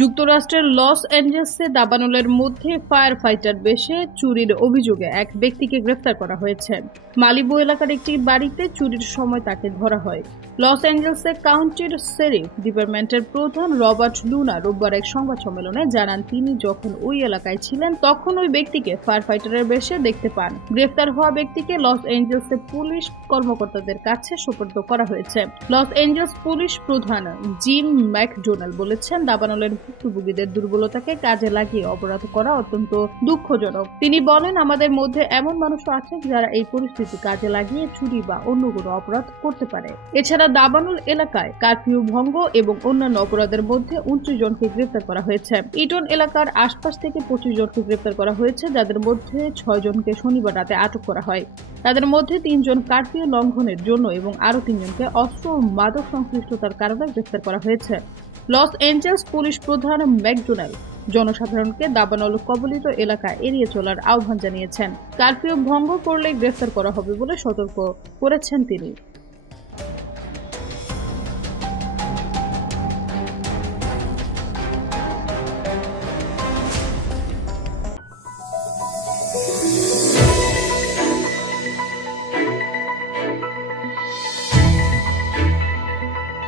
যুক্তরাষ্ট্রের লস অ্যাঞ্জেলেসে দাবানলের মধ্যে ফায়ার ফাইটার বেশে চুরির অভিযোগে এক ব্যক্তিকে গ্রেফতার করা হয়েছে। মালিবু এলাকার একটি বাড়িতে চুরির সময় তাকে ধরা হয়। লস অ্যাঞ্জেলেসে কাউন্টির শেরিফ ডিপার্টমেন্টের প্রধান রবার্ট লুনা রোববার এক সংবাদ সম্মেলনে জানান, তিনি যখন ওই এলাকায় ছিলেন তখন ওই ব্যক্তিকে ফায়ার ফাইটারের বেশে দেখতে পান। গ্রেফতার হওয়া ব্যক্তিকে লস অ্যাঞ্জেলেসে পুলিশ কর্মকর্তাদের কাছে সোপর্দ করা হয়েছে। লস অ্যাঞ্জেলেস পুলিশ প্রধান জিম ম্যাকডোনাল্ড বলেছেন, দাবানলের ভুক্তভোগীদের দুর্বলতাকে কাজে লাগিয়ে অপরাধ করা অত্যন্ত দুঃখজনক। তিনি বলেন, আমাদের মধ্যে এমন মানুষও আছে যারা এই পরিস্থিতি কাজে লাগিয়ে চুরি বা অন্য কোনো অপরাধ করতে পারে। এছাড়া দাবানল এলাকায় কারফিউ ভঙ্গ এবং অন্যান্য অপরাধের মধ্যে 29 জনকে গ্রেফতার করা হয়েছে। ইটন এলাকার আশপাশ থেকে 25 জনকে গ্রেফতার করা হয়েছে, যাদের মধ্যে 6 জনকে শনিবার রাতে আটক করা হয়। তাদের মধ্যে 3 জন কারফিউ লঙ্ঘনের জন্য এবং আরও 3 জনকে অস্ত্র ও মাদক সংশ্লিষ্টতার কারণে গ্রেফতার করা হয়েছে। লস অ্যাঞ্জেলেস পুলিশ প্রধান ম্যাকডোনাল্ড জনসাধারণকে দাবানল কবলিত এলাকা এড়িয়ে চলার আহ্বান জানিয়েছেন। কারফিউ ভঙ্গ করলে গ্রেফতার করা হবে বলে সতর্ক করেছেন তিনি।